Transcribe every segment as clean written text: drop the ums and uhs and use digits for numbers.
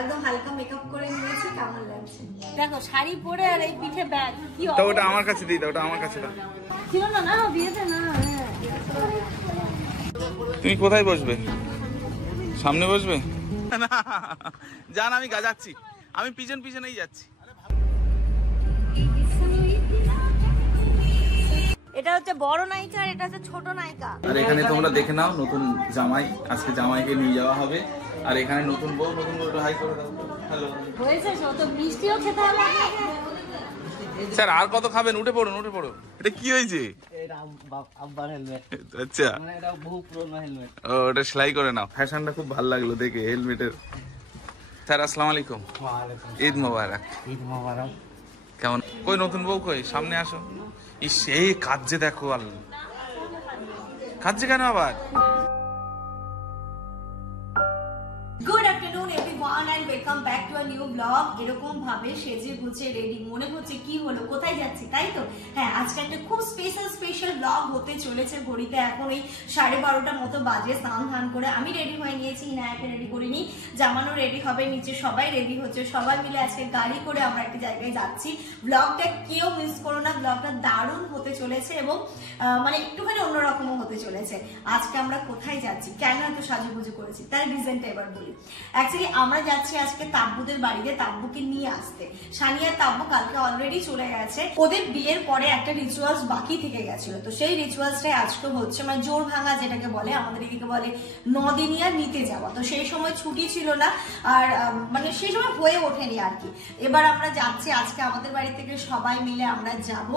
একদম হালকা মেকআপ করে নিয়েছি, কেমন লাগছে দেখো শাড়ি পরে আর এই পিঠে ব্যাগ কি তো ওটা আমার কাছে দিই, ওটা আমার কাছে দাও। ছিল না না বিয়েতে না। তুমি কোথায় বসবে? সামনে বসবে? না জান আমি যাচ্ছি, আমি পিছনেই যাচ্ছি। এটা হচ্ছে বড় নায়িকা আর এটা হচ্ছে ছোট নায়িকা। আর এখানে তোমরা দেখে নাও নতুন জামাই, আজকে জামাইকে নিয়ে যাওয়া হবে। আর এখানে নতুন বউ হাই করে দাও। হ্যালো হয়েছে, তো মিষ্টিও খেতে হবে। স্যার আর কত খাবেন? উঠে পড়ুন। এটা কি হয়েছে? আচ্ছা ও ওটা সেলাই করে নাও। ফ্যাশনটা খুব ভালো লাগলো দেখে হেলমেটের। স্যার আসসালামু আলাইকুম। ঈদ মোবারক। কেমন কই নতুন বউ কই? সামনে আসো। এই কাজে দেখো, আল্লাহ কাজে কেন আবার? Good afternoon everyone and welcome back to a new blog. এরকম ভাবে সেজে গুছে রেডি মনে হচ্ছে কি হলো, কোথায় যাচ্ছি, তাই তো? হ্যাঁ, আজকে একটা খুব স্পেশাল ব্লগ হতে চলেছে। ঘড়িতে এখন এই 12:30টার মতো বাজে। স্নান ধান করে আমি রেডি হয়ে নিয়েছি, ইনায়াকে রেডি করিনি, জামানো রেডি হবে, নিচে সবাই রেডি হচ্ছে। সবাই মিলে আজকে গাড়ি করে আমরা একটা জায়গায় যাচ্ছি। ব্লগটা কেউ মিস করো না, ব্লগটা দারুণ হতে চলেছে এবং মানে একটুখানি অন্যরকমও হতে চলেছে। আজকে আমরা কোথায় যাচ্ছি, কেন এত সাজুগুজু করেছি তার রিজনটা এবার বলি। অ্যাকচুয়ালি আমরা যাচ্ছি আজকে তাব্বুদের বাড়িতে তাব্বুকে নিয়ে আসতে। সানিয়া তাব্বু কালকে অলরেডি চলে গেছে। ওদের বিয়ের পরে একটা রিচুয়ালস বাকি থেকে গেছিল, তো সেই রিচুয়ালসটাই আজকে হচ্ছে, মানে জোর ভাঙা যেটাকে বলে, আমাদের এদিকে বলে নদিনিয়া নিতে যাওয়া। তো সেই সময় ছুটি ছিল না, আর মানে সেই সময় হয়ে ওঠেনি আর কি। এবার আমরা যাচ্ছি আজকে আমাদের বাড়ি থেকে সবাই মিলে আমরা যাব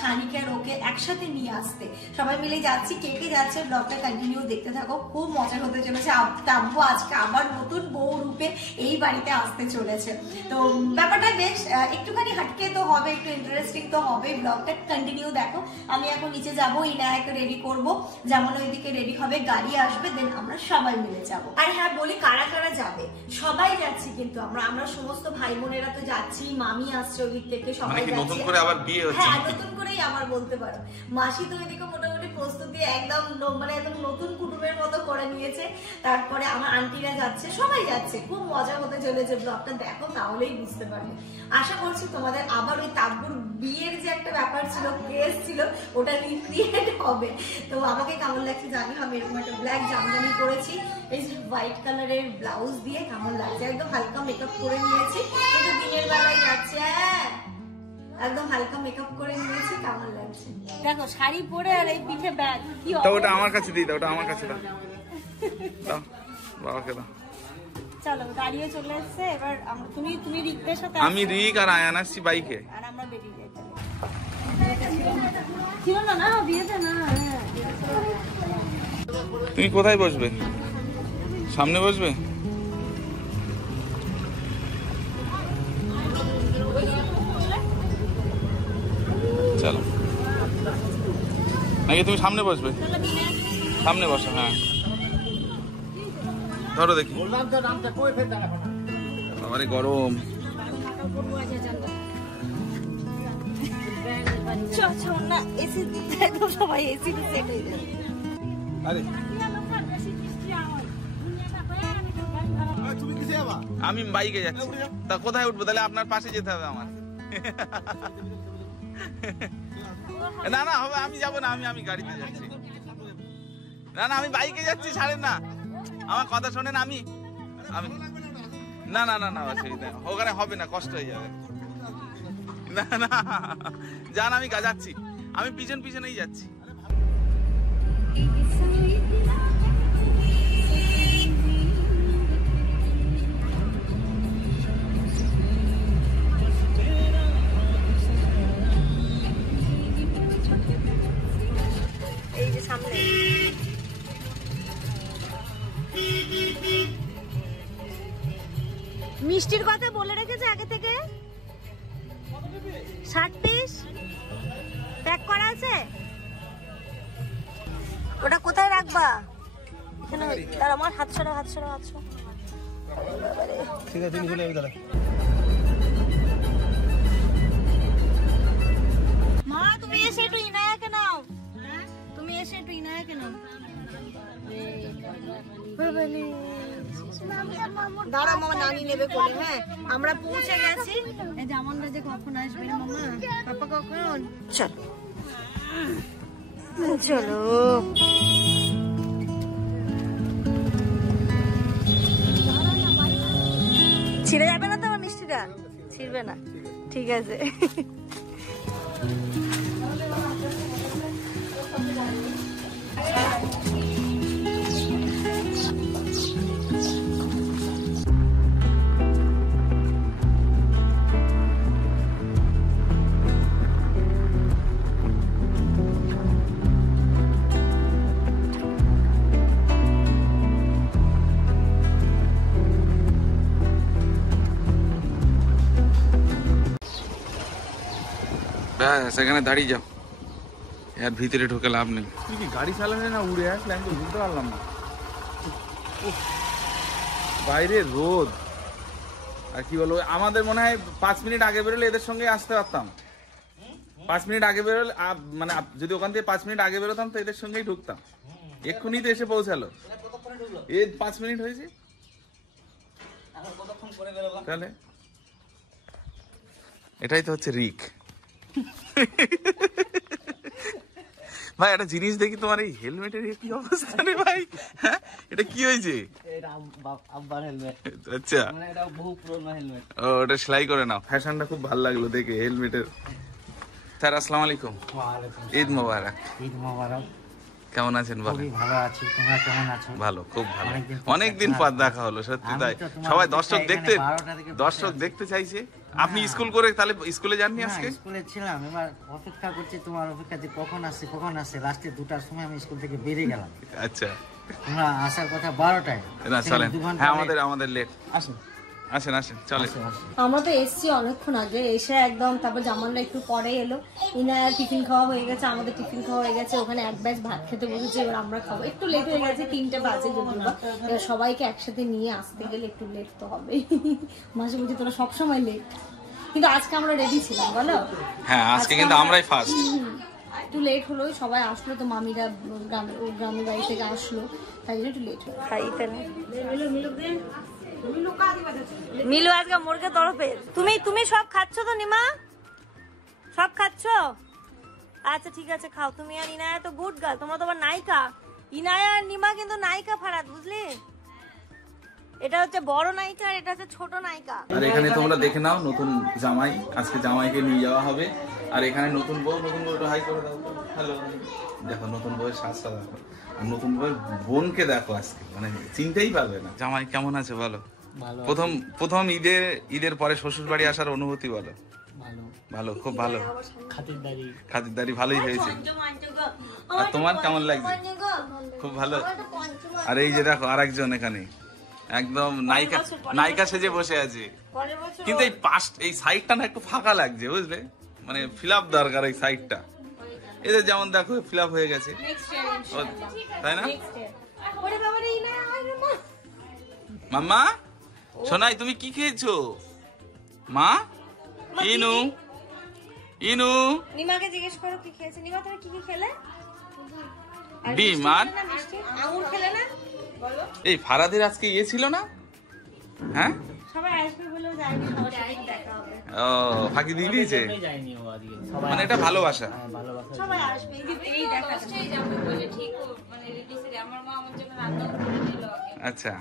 সানিকে আর ওকে একসাথে নিয়ে আসতে। সবাই মিলে যাচ্ছি। কে কে যাচ্ছে ব্লগটা কন্টিনিউ দেখতে থাকো, খুব মজা হতে চলেছে। তাব্বু আজকে আবার নতুন বউ রূপে এই বাড়িতে আসতে চলেছে, তো ব্যাপারটা বেশ একটুখানি হাটকে তো হবে, একটু ইন্টারেস্টিং তো হবে। ব্লগটা কন্টিনিউ দেখো। আমি এখন নিচে যাবো, ইনায়াকে রেডি করব, যেমন ওইদিকে রেডি হবে, গাড়ি আসবে, দেন আমরা সবাই মিলে যাব। আর হ্যাঁ বলি, কারা কারা যাবে? সবাই যাচ্ছি কিন্তু আমরা সমস্ত ভাই বোনেরা তো যাচ্ছি, মামি আসছে ওইদিক থেকে, সবাই যাচ্ছে। নতুন করে আবার বিয়ে হচ্ছে। হ্যাঁ, নতুন করেই আবার বলতে পারো। মাসি তো ওইদিকে মোটামুটি প্রস্তুতি একদম মানে একদম নতুন কুটুমের মতো করে নিয়েছে। তারপরে আমার আন্টিরা যাচ্ছে, সবাই যাচ্ছে, খুব মজা হতে চলেছে। ব্লগটা দেখো তাহলেই বুঝতে পারবে। আশা করছি তোমাদের আবার ওই তাব্বুর বিয়ের যে একটা ব্যাপার ছিল, ক্রেজ ছিল, ওটা রিক্রিয়েট হবে। তো আমাকে কেমন লাগছে জানি, আমি এরকম একটা ব্ল্যাক জামদানি পরেছি, এই যে হোয়াইট কালারের ব্লাউজ দিয়ে কেমন লাগছে। একদম হালকা মেকআপ করে নিয়েছি, কিন্তু দিনের বেলায় যাচ্ছে। হ্যাঁ, একদম হালকা মেকআপ করে নিয়েছি, কেমন লাগছে দেখো শাড়ি পরে আর এই পিঠে ব্যাগ কি। তো ওটা আমার কাছে দিই, ওটা আমার কাছে দাও। বাবাকে দাও। চলো গাড়িও চলে এসেছে। এবার তুমি রিকদের সাথে, আমি রিক আর আয়ান আসছি বাইকে, আর আমরা বেরিয়ে যাই। ছিল না না বিয়েতে না। তুমি কোথায় বসবে? সামনে বসবে? চলো নাকি তুমি সামনে বসবে? সামনে বসো। হ্যাঁ ধরো দেখি। বাবারে গরম। আমি বাইকে যাচ্ছি। তা কোথায় উঠবো? তাহলে আপনার পাশে যেতে হবে আমার। না না হবে, আমি যাবো না, আমি গাড়িতে যাচ্ছি। না না আমি বাইকে যাচ্ছি, ছাড়েন না আমার কথা শোনেন। আমি না না না না অসুবিধা, ওখানে হবে না, কষ্ট হয়ে যাবে। না না জান আমি যাচ্ছি, আমি পিছনেই যাচ্ছি। এই যে সামনে মিষ্টির কথা বলে রেখেছে আগে থেকে। 60 পিস প্যাক করা আছে। ওটা কোথায় রাখবা? তার আমার হাত ছড়া। ঠিক আছে তুমি চলে যাবে। মা তুমি এসে একটু ইনায়াকে নাও। দাঁড়া মামা, নানি নেবে কোলে। হ্যাঁ আমরা পৌঁছে গেছি। এই জামানরা যে কখন আসবে রে মামা? পাপা কখন? চল চলো। ছিঁড়ে যাবে না তো আমার মিষ্টিটা? ছিঁড়বে না, ঠিক আছে। সেখানে দাঁড়িয়ে যাও, এর ভিতরে ঢুকে লাভ নেই। কি গাড়ি চালালে না উড়ে আসলে, আমি তো বুঝতে পারলাম না। বাইরে রোদ, আর কি বলবো, আমাদের মনে হয় 5 মিনিট আগে বেরোলে এদের সঙ্গে আসতে পারতাম। 5 মিনিট আগে বেরোলে, মানে যদি ওখান থেকে 5 মিনিট আগে বেরোতাম তো এদের সঙ্গেই ঢুকতাম। এক্ষুনি তো এসে পৌঁছালো, 5 মিনিট হয়েছে। তাহলে এটাই তো হচ্ছে রিক। ভাই একটা জিনিস দেখি, তোমার এই হেলমেটের কি অবস্থা রে ভাই? হ্যাঁ এটা কি হয়েছে? আচ্ছা, ও ওটা সেলাই করে নাও। ফ্যাশনটা খুব ভালো লাগলো দেখে হেলমেটের। স্যার আসসালামু আলাইকুম। ঈদ মোবারক। ঈদ মোবারক। কেমন আছেন? ভালো আছি, তোমরা কেমন আছো? ভালো, খুব ভালো। অনেকদিন পর দেখা হলো, সত্যি তাই। সবাই দর্শক দেখতে চাইছে। আপনি স্কুল করে তাহলে স্কুলে যাননি আজকে? স্কুলে ছিলাম, এবার অপেক্ষা করছি তোমার অপেক্ষাতে, কখন আসে। লাস্টে 2টার সময় আমি স্কুল থেকে বেরিয়ে গেলাম। আচ্ছা, তোমরা আসার কথা 12টায়। না চলেন, হ্যাঁ আমাদের লেট। আসেন চলে। আমরা তো এসছি অনেকক্ষণ আগে, এসে একদম তারপর জামানরা একটু পরে এলো। ইনায়ার টিফিন খাওয়া হয়ে গেছে, আমাদের টিফিন খাওয়া হয়ে গেছে। ওখানে এক ব্যাচ ভাত খেতে বসেছে, এবার আমরা খাবো। একটু লেট হয়ে গেছে, 3টে বাজে যদিও। এবার সবাইকে একসাথে নিয়ে আসতে গেলে একটু লেট তো হবে। মাঝে মাঝে তোরা সবসময় লেট, কিন্তু আজকে আমরা রেডি ছিলাম বলো। হ্যাঁ আজকে কিন্তু আমরাই ফার্স্ট। একটু লেট হলো, সবাই আসলো তো, মামিরা গ্রামের বাড়ি থেকে আসলো, তাই জন্য একটু লেট হলো। খাইতে না মিলু আজকে মুরগের তরফে। তুমি সব খাচ্ছ তো নিমা? সব খাচ্ছ? আচ্ছা ঠিক আছে খাও তুমি। আর ইনায়া তো গুড গার্ল, তোমরা তো আবার নায়িকা। ইনায়া আর নিমা কিন্তু নায়িকা ফারাত, বুঝলি? এটা হচ্ছে বড় নায়িকা আর এটা হচ্ছে ছোট নায়িকা। আর এখানে তোমরা দেখে নাও নতুন জামাই, আজকে জামাইকে নিয়ে যাওয়া হবে। আর এখানে নতুন বউ একটু হাই করে দাও। হ্যালো, দেখো নতুন বউয়ের সাজটা দেখো, আর নতুন বউয়ের বোনকে দেখো, আজকে মানে চিনতেই পারবে না। জামাই কেমন আছে বলো? প্রথম ঈদের পরে শ্বশুর বাড়ি আসার অনুভূতি বলো। ভালো, খুব ভালো। খাতিরদারি ভালোই হয়েছে। আর তোমার কেমন লাগছে? খুব ভালো। আর এই যে দেখো আরেকজন এখানে একদম নায়িকা সেজে বসে আছে, কিন্তু এই সাইডটা না একটু ফাঁকা লাগছে, বুঝলে? মানে ফিল আপ দরকার এই সাইডটা। এদের যেমন দেখো ফিল আপ হয়ে গেছে, তাই না? মাম্মা সোনাই তুমি কি খেয়েছো? মা ইনু নিমাকে জিজ্ঞেস করো কি খেয়েছে। নিমা তুমি কি খেলে? ডিম আর আঙুর খেলে না? বলো। এই ফারাদের আজকে ছিল না? হ্যাঁ সবাই আসবে বলেও যায়নি, সবার সাথে দেখা হবে। ও ফাঁকি দিয়ে দিয়েছে, মানে এটা ভালোবাসা। সবাই আসবে, এই দেখা যাবে বলে ঠিক মানে রেডিসে আমার মা আমার জন্য রান্না করে দিল। আচ্ছা,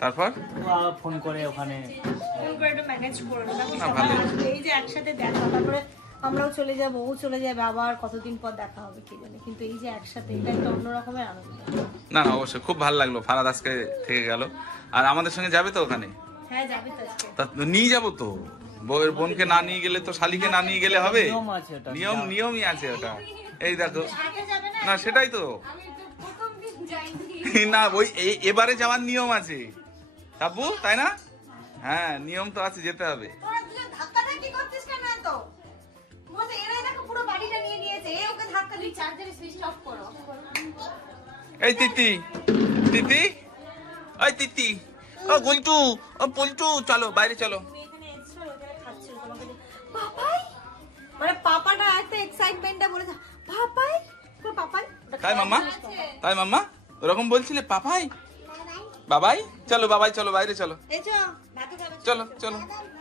তারপর ফোন করে ওখানে একটু ম্যানেজ করে নেব। এই যে একসাথে দেখা, তারপরে আমরাও চলে যাবো, ও চলে যাবে, আবার কতদিন পর দেখা হবে কি জানি, কিন্তু এই যে একসাথে এটা একটা অন্য রকমের আনন্দ। না অবশ্যই খুব ভালো লাগলো। ফারাদ আজকে থেকে গেল, আর আমাদের সঙ্গে যাবে তো ওখানে? হ্যাঁ যাবে তো আজকে। তা নিয়ে যাবো তো, বউয়ের বোনকে না নিয়ে গেলে তো শালিকে না নিয়ে গেলে হবে? নিয়মই আছে ওটা। এই দেখো না, সেটাই তো না, ওই এবারে যাওয়ার নিয়ম আছে তাবু, তাই না? হ্যাঁ নিয়ম তো আছে, যেতে হবে। এই তিতি ও পল্টু চলো বাইরে চলো। মানে পাপাটা এত এক্সাইটমেন্টটা বলেছে পাপাই। তাই মাম্মা ওরকম বলছিলে পাপাই বাবাই, চলো বাবাই, চলো বাইরে চলো, চলো চলো,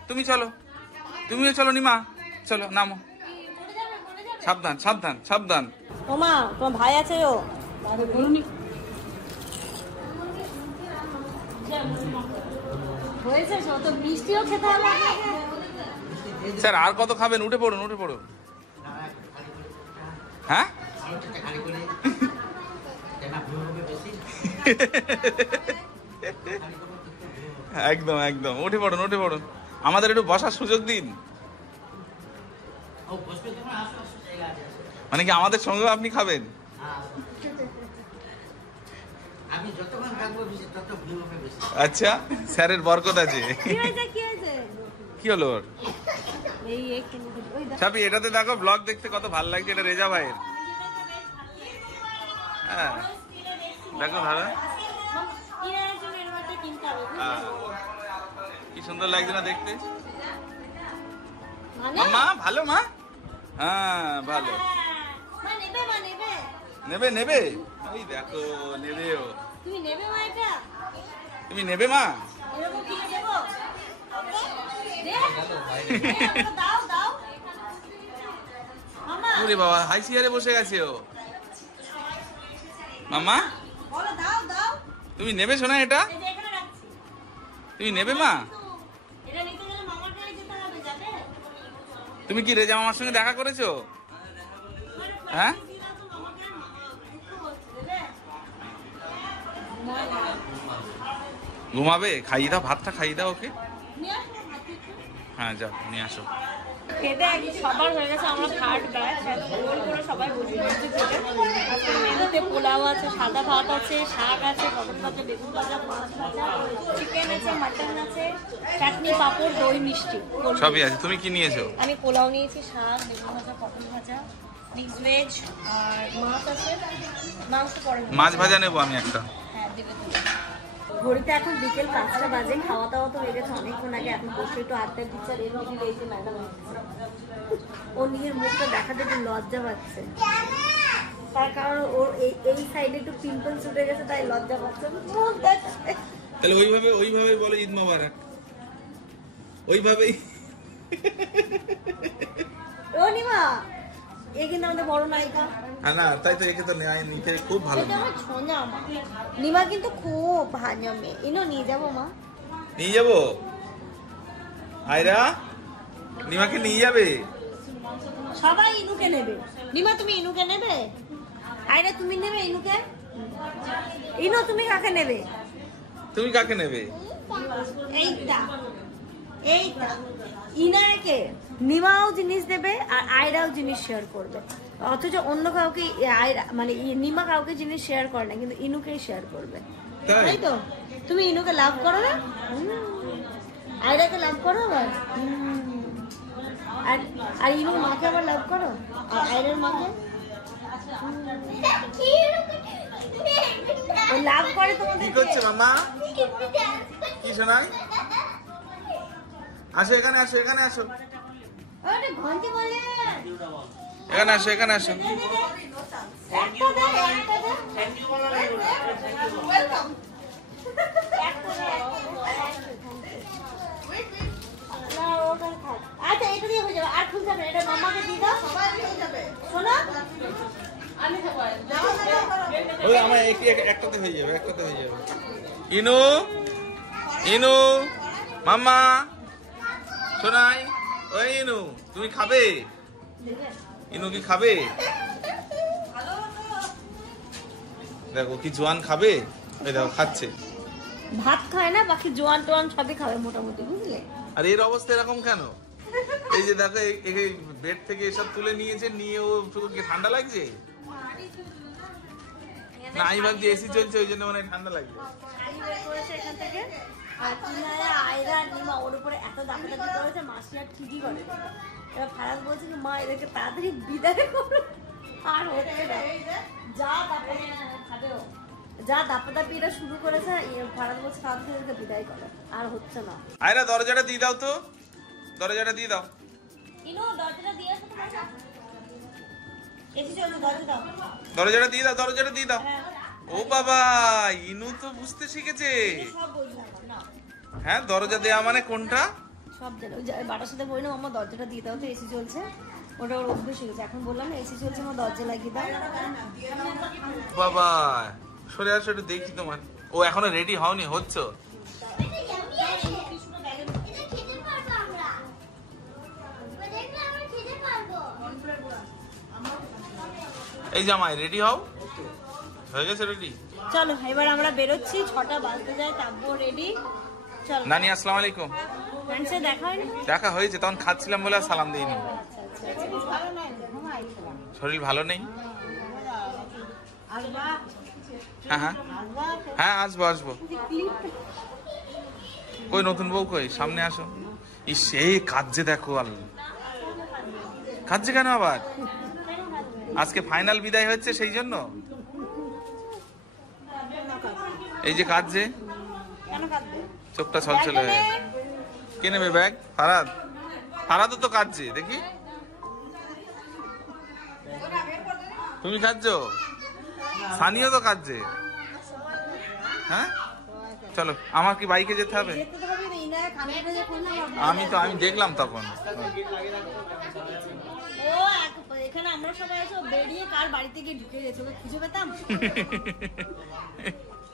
তুমি চলো, তুমিও চলো নিমা, চলো নামো, সাবধান সাবধান সাবধান। ওমা তোমার ভাই আছে ও হয়েছে, তো মিষ্টিও খেতে হবে আপনাকে। স্যার আর কত খাবেন? উঠে পড়ুন উঠে পড়ুন। হ্যাঁ একদম একদম, উঠে পড়ুন উঠে পড়ুন, আমাদের একটু বসার সুযোগ দিন। মানে কি আমাদের সঙ্গে আপনি খাবেন? আচ্ছা, স্যারের বরকত আছে। কি হলো ওর? ছাপি এটাতে দেখো, ব্লগ দেখতে কত ভালো লাগছে, এটা রেজা ভাইয়ের। হ্যাঁ দেখো ধরো, কি সুন্দর লাগছে না দেখতে। মা ভালো, মা হ্যাঁ ভালো, নেবে নেবে, ওই দেখো নেবেও। তুমি নেবে মা? এটা তুমি নেবে মা? ওরে বাবা, হাই চেয়ারে বসে গেছে ও। মামা তুমি নেবে শোনা? এটা তুমি নেবে মা? তুমি কি রেজা মামার সঙ্গে দেখা করেছো? হ্যাঁ ঘুমাবে? খাইয়ে দাও, ভাতটা খাইয়ে দাও ওকে। হ্যাঁ যাও নিয়ে আসো। খেতে সবার হয়ে গেছে, আমরা থার্ড ব্যাচ, গোল করে সবাই বসে বসে খেতে। আজকে মেনুতে পোলাও আছে, সাদা ভাত আছে, শাক আছে, পটল ভাজা, বেগুন ভাজা, মাছ ভাজা, চিকেন আছে, মাটন আছে, চাটনি, পাঁপড়, দই, মিষ্টি সবই আছে। তুমি কি নিয়েছো? আমি পোলাও নিয়েছি, শাক, বেগুন ভাজা, পটল ভাজা, মিক্স ভেজ, আর মাছ আছে, মাংস পরে। মাছ ভাজা নেবো আমি একটা। হ্যাঁ দেবে। ঘড়িতে এখন বিকেল 5টা বাজে, খাওয়া দাওয়া তো হয়ে গেছে অনেকক্ষণ আগে, এখন বসে একটু আড্ডা দিচ্ছে। এর মধ্যে এই যে ম্যাডাম ও নিজের মুখটা দেখাতে একটু লজ্জা পাচ্ছে, তার কারণ ওর এই সাইডে একটু পিম্পলস উঠে গেছে, তাই লজ্জা পাচ্ছে। তাহলে ওইভাবে বলো ঈদ মোবারক, ওইভাবেই। ও নিমা, এ কিন্তু আমাদের বড় নায়িকা। হ্যাঁ না, তাই তো, একে তো নিতে খুব ভালো। নিমা কিন্তু খুব ভালো মেয়ে। ইনো নিয়ে যাবো মা? নিয়ে যাবো। আয়রা নিমাকে নিয়ে যাবে? সবাই ইনুকে নেবে। নিমা তুমি ইনুকে নেবে? আয়রা তুমি নেবে ইনুকে? ইনো তুমি কাকে নেবে? তুমি কাকে নেবে? এইটা এইটা ইনাকে নিমাও জিনিস দেবে আর আয়রাও জিনিস শেয়ার করবে, অথচ অন্য কাউকে আয়রা মানে নিমা কাউকে জিনিস শেয়ার করে না, কিন্তু ইনুকেই শেয়ার করবে, তাই তো? তুমি ইনুকে লাভ করো না? আয়রাকে লাভ করো আবার, আর ইনুর মাকে আবার লাভ করো, আর আয়রার মাকে লাভ করে। তোমাদের কি করছে মামা? কি শোনাই? আসো এখানে, আসো এখানে, আসো এখানে, আসো এখানে, আসো। আচ্ছা এটা দিয়ে হয়ে যাবে, আর খুলতে হবে, এটা মামাকে দিয়ে দাও। শোনো ওই আমার একটাতে হয়ে যাবে, একটাতে হয়ে যাবে। ইনু ইনু মামা শোনাই, ওই ইনু তুমি খাবে? ইনু কি খাবে? দেখো কি জোয়ান খাবে, ওই দেখো খাচ্ছে। ভাত খায় না, বাকি জোয়ান টোয়ান সবই খাবে মোটামুটি, বুঝলে? আর এর অবস্থা এরকম কেন? এই যে দেখো বেড থেকে এসব তুলে নিয়েছে, নিয়ে ও ঠান্ডা লাগছে না, আমি ভাবছি এসি চলছে ওই জন্য মানে ঠান্ডা লাগছে। এখান থেকে আর আয়রা আর নিমা ওর উপরে এত দাপাদাপি করেছে, মাসি আর ঠিকই করে। এবার ফারাজ বলছে কি মা এদেরকে তাড়াতাড়ি বিদায় করো, আর হচ্ছে না, যা দাপাদাপি খাবেও, যা দাপাদাপি এরা শুরু করেছে, ফারাজ বলছে তাড়াতাড়ি এদেরকে বিদায় করো, আর হচ্ছে না। আয়রা দরজাটা দিয়ে দাও তো, দরজাটা দিয়ে দাও। ইনো দরজাটা দিয়ে আসো তো, এসে চলছে, দরজা দাও, দরজাটা দিয়ে দাও, দরজাটা দিয়ে দাও। ও বাবা, ইনু তো বুঝতে শিখেছে। সব বললাম না, হ্যাঁ, দরজা দেয়া মানে কোনটা? সব জানো। বাটার সাথে বললাম আমার দরজাটা দিয়ে দাও, তো এসি চলছে, ওটা ওর অভ্যেস হয়ে গেছে। এখন বললাম না এসি চলছে, আমার দরজা লাগিয়ে দাও। বাবা সরে আসো একটু দেখি তোমার। ও এখনো রেডি হওনি, হচ্ছ? এই জামাই রেডি হও, হয়ে গেছে রেডি? চলো এবার আমরা বেরোচ্ছি, 6টা বাজতে যায়, তাবো রেডি। চলো। নানি আসসালামু আলাইকুম। ফ্রেন্ডসে দেখা হয়নি? দেখা হয়েছে, তখন খাচ্ছিলাম বলে আর সালাম দিইনি। শরীর ভালো নেই? হ্যাঁ হ্যাঁ হ্যাঁ, আসবো আসবো। কই নতুন বউ কই? সামনে আসো। ইস, এই কাজে দেখো, আল্লাহ কাজে কেন আবার? আজকে ফাইনাল বিদায় হচ্ছে সেই জন্য এই যে কাজে। চোখটা ছলছল হয়ে। কে নেবে ব্যাগ? ফারাদ। ফারাদও তো কাজে, দেখি। তুমি কাজছো? সানিও তো কাজে। হ্যাঁ চলো, আমার কি বাইকে যেতে হবে? আমি দেখলাম তখন। ও এখানে আমরা সবাই এসে বেরিয়ে কার বাড়িতে গিয়ে ঢুকে গেছে, ওকে খুঁজে পেতাম।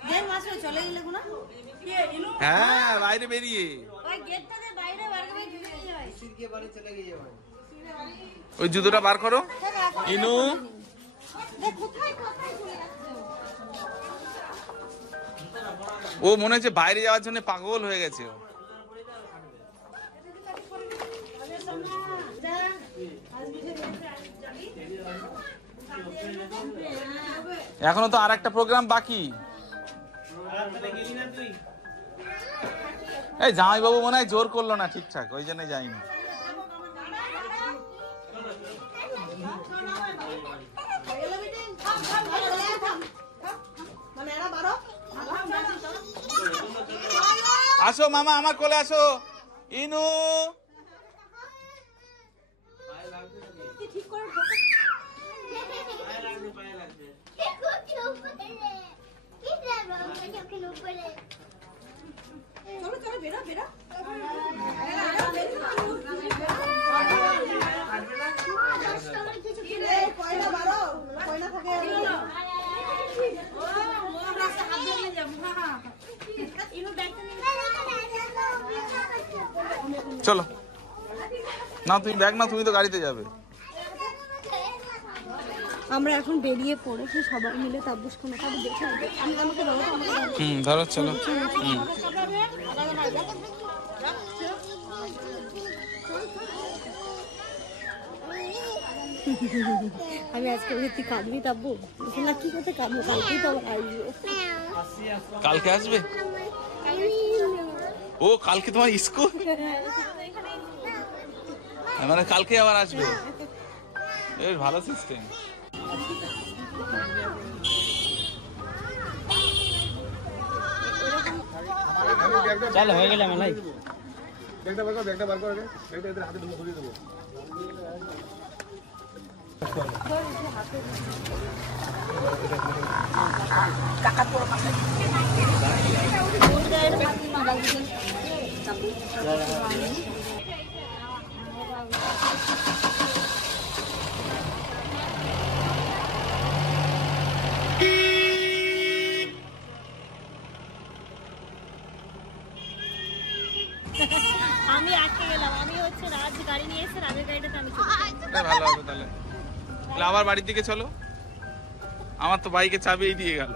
দেড় মাস হয়ে চলে গেলে না? হ্যাঁ, বাইরে বেরিয়ে ওই গেটটা দিয়ে বাইরে ঢুকে যায়। ওই জুতোটা বার করো ইনু। ও মনে হচ্ছে বাইরে যাওয়ার জন্য পাগল হয়ে গেছে ও। এখনো তো আর একটা প্রোগ্রাম বাকি। এই জামাইবাবু মনে হয় জোর করলো না ঠিকঠাক, ওই জন্য যাইনি। আসো মামা, আমার কোলে আসো। ইনু চলো না, তুমি ব্যাগ না, তুমি তো গাড়িতে যাবে। আমরা এখন বেরিয়ে পড়েছি সবাই মিলে তাবুস খানা খাবো। দেখে আমাকে ধরো, ধরো চলো। আমি আজকে তুই কাঁদবি তাব্বু? না কি করতে কাঁদবো, কালকেই তো আসবে। কালকে আসবে? ও কালকে তোমার স্কুল, মানে কালকে আবার আসবে। বেশ ভালো সিস্টেম। চল হয়ে গেলে আমার ব্যাগটা বার কর ব্যাগটা এদের হাতে ধরিয়ে দেবো। আমি আটকে গেলাম। আমি হচ্ছে রাজ গাড়ি নিয়ে এসে রাজের গাড়িটাতে আমি ভালো হবে তাহলে। আবার বাড়ির দিকে চলো, আমার তো বাইকে চাবিই দিয়ে গেল।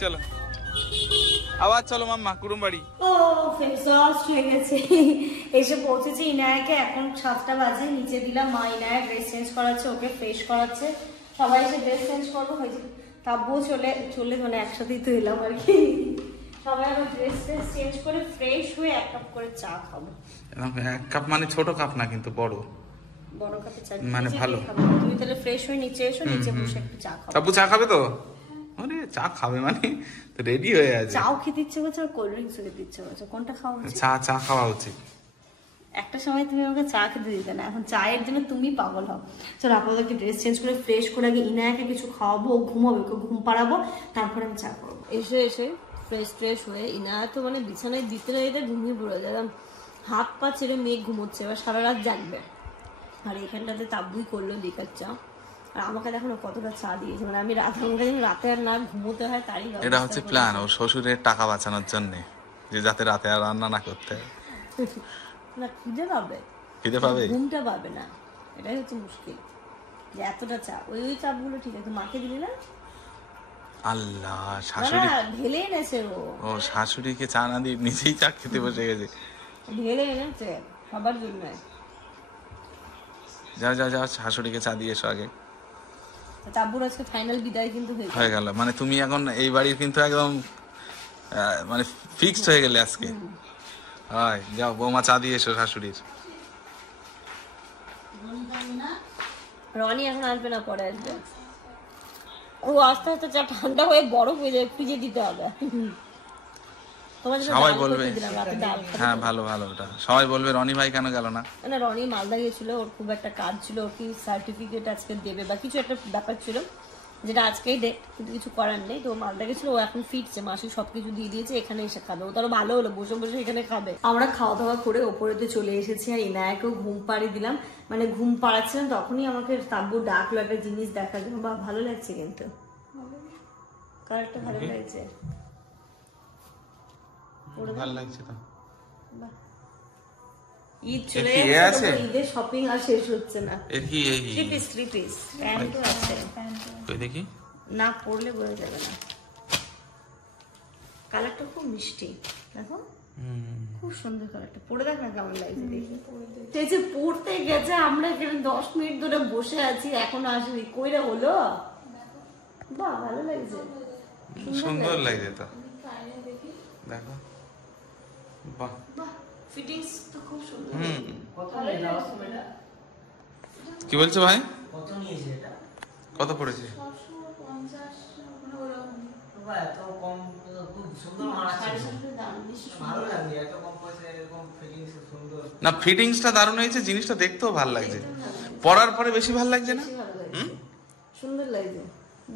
চলো আবার চলো মাম্মা কুরুম বাড়ি। ও এক্সস্ট হয়ে গেছে। এসে পৌঁছেছি ইনায়াকে, এখন 7টা বাজে। নিচে দিলাম, মা ইনায়া ড্রেস চেঞ্জ করাচ্ছে, ওকে ফ্রেশ করাচ্ছে। সবাই এসে ড্রেস চেঞ্জ করবো হয়েছে। তাব্বুও চলে মানে একসাথেই তো এলাম আর কি। সবাই আবার ড্রেস চেঞ্জ করে ফ্রেশ হয়ে 1 কাপ করে চা খাবো। 1 কাপ মানে ছোট কাপ না কিন্তু বড় কাপে চা মানে ভালো। তুমি তাহলে ফ্রেশ হয়ে নিচে এসো, নিচে বসে একটু চা খাবো। তাব্বু চা খাবে তো? আরে চা খাবে মানে রেডি হয়ে আছে। চাও খেতে ইচ্ছে করছে আর কোল্ড ড্রিঙ্কস খেতে ইচ্ছে করছে, কোনটা খাওয়া উচিত? চা খাওয়া উচিত। একটা সময় তুমি আমাকে চা খেতে দিতে না, এখন চায়ের জন্য তুমি পাগল হও। চলো আপনাদেরকে ড্রেস চেঞ্জ করে ফ্রেশ করে আগে ইনায়াকে কিছু খাওয়াবো, ঘুমাবো, ঘুম পাড়াবো, তারপরে আমি চা করবো। এসে ফ্রেশ হয়ে ইনায়া তো মানে বিছানায় দিতে না দিতে ঘুমিয়ে পড়ে যায়, হাত পা ছেড়ে মেঘ ঘুমোচ্ছে, এবার সারা রাত জাগবে। আর এখানটাতে তাব্বুই করলো লিকার চা, আর আমাকে দেখো না কতটা চা দিয়েছে, মানে আমি আমাকে যেন রাতে আর না ঘুমোতে হয় তারই। এটা হচ্ছে প্ল্যান ওর শ্বশুরের টাকা বাঁচানোর জন্য, যে যাতে রাতে আর রান্না না করতে হয়। না খিদে পাবে, খিদে পাবে, ঘুমটা পাবে না, এটাই হচ্ছে মুশকিল। যে এতটা চা, ওই চাপগুলো ঠিক আছে, মাকে দিলি না? আল্লাহ, শাশুড়ি ঢেলে এনেছে ও শাশুড়িকে চা না দিয়ে নিজেই চা খেতে বসে গেছে। ঢেলে এনেছে সবার জন্য। যাও শাশুড়িকে চা দিয়ে এসো আগে। তাব্বুর আজকে ফাইনাল বিদায় কিন্তু হয়ে গেল, মানে তুমি এখন এই বাড়ির কিন্তু একদম মানে ফিক্সড হয়ে গেলে আজকে। হয় যাও বৌমা চা দিয়ে এসো শাশুড়ির। রনি এখন আসবে না, পরে আসবে। ও আস্তে আস্তে চা ঠান্ডা হয়ে বরফ হয়ে যায়, ফ্রিজে দিতে হবে। সবাই বলবে হ্যাঁ ভালো ওটা, সবাই বলবে রনি ভাই কেন গেল না। না রনি মালদা গিয়েছিল, ওর খুব একটা কাজ ছিল, ওর কি সার্টিফিকেট আজকে দেবে বা কিছু একটা ব্যাপার ছিল, যেটা আজকেই ডেট, কিন্তু কিছু করার নেই। তো মালদা গেছিল, ও এখন ফিরছে, মাসি সবকিছু দিয়ে দিয়েছে, এখানে এসে খাবে। ও তারও ভালো হলো, বসে বসে এখানে খাবে। আমরা খাওয়া দাওয়া করে ওপরেতে চলে এসেছি, আর ইনায়াকেও ঘুম পাড়িয়ে দিলাম। মানে ঘুম পাড়াচ্ছিলাম তখনই আমাকে তাব্বু ডাকলো একটা জিনিস দেখার জন্য। বা ভালো লাগছে, কিন্তু কালারটা ভালো লাগছে, ভালো লাগছে তো। ঈদ চলে যাচ্ছে, ঈদের শপিং আর শেষ হচ্ছে না। থ্রি পিস প্যান্টও আছে, দেখি না পরলে বোঝা যাবে না। কালারটা খুব মিষ্টি, দেখো খুব সুন্দর কালারটা, পরে দেখ না কেমন লাগছে দেখি। সেই যে পড়তে গেছে, আমরা এখানে 10 মিনিট ধরে বসে আছি, এখনো আসেনি। কইরা হলো, বাহ ভালো লাগছে, সুন্দর লাগছে তো, দেখো বাহ, ফিটিংস তো খুব সুন্দর। কি বলছো ভাই? কত নিয়েছে এটা? কত পড়েছে? এত কম, খুব সুন্দর মানাচ্ছে, ভালো লাগে এত কম পয়সায় এরকম ফিটিংস সুন্দর। না ফিটিংসটা দারুণ হয়েছে, জিনিসটা দেখতেও ভালো লাগছে, পরার পরে বেশি ভালো লাগছে না? সুন্দর লাগছে,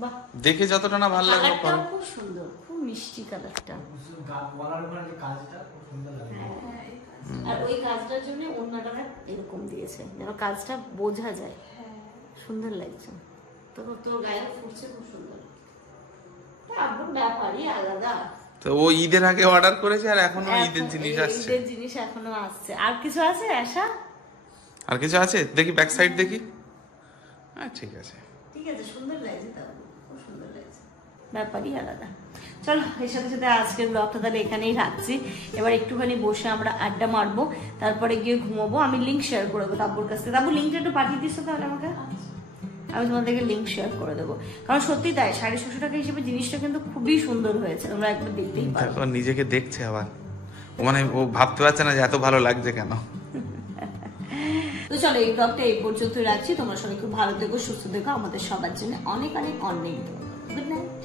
বাহ। দেখে যতটা না ভালো লাগলো, কালারটা খুব সুন্দর, খুব মিষ্টি কালারটা। গলার উপরে যে কাজটা খুব সুন্দর লাগে। আর ওই কাজটার জন্য অন্যটা এরকম দিয়েছে, যেন কাজটা বোঝা যায়, সুন্দর লাগছে। তোর গায়ে ফুটছে, খুব সুন্দর। ব্যাপারই আলাদা। তো ও ঈদের আগে অর্ডার করেছে, আর এখনো ঈদের জিনিস আসছে। ঈদের জিনিস এখনো আসছে। আর কিছু আছে আশা? আর কিছু আছে দেখি, ব্যাক সাইড দেখি। হ্যাঁ ঠিক আছে, সুন্দর লাগছে, তাহলে খুব সুন্দর লাগছে, ব্যাপারই আলাদা। চলো এর সাথে সাথে আজকের ব্লগটা তাহলে এখানেই রাখছি। এবার একটুখানি বসে আমরা আড্ডা মারবো, তারপরে গিয়ে ঘুমাবো। আমি লিঙ্ক শেয়ার করে দেবো তাব্বুর কাছ থেকে। তাব্বু লিঙ্কটা একটু পাঠিয়ে দিচ্ছ তাহলে আমাকে, আমি তোমাদেরকে লিঙ্ক শেয়ার করে দেবো। কারণ সত্যি তাই, 650 টাকা হিসেবে জিনিসটা কিন্তু খুবই সুন্দর হয়েছে, তোমরা একবার দেখতেই পারো। দেখো নিজেকে দেখছে আবার, ও মানে ও ভাবতে পারছে না যে এত ভালো লাগছে কেন। তো চলো এই ব্লগটা এই পর্যন্ত রাখছি। তোমরা সবাই খুব ভালো থেকো, সুস্থ থেকো, আমাদের সবার জন্য অনেক অনেক অনেক গুড নাইট।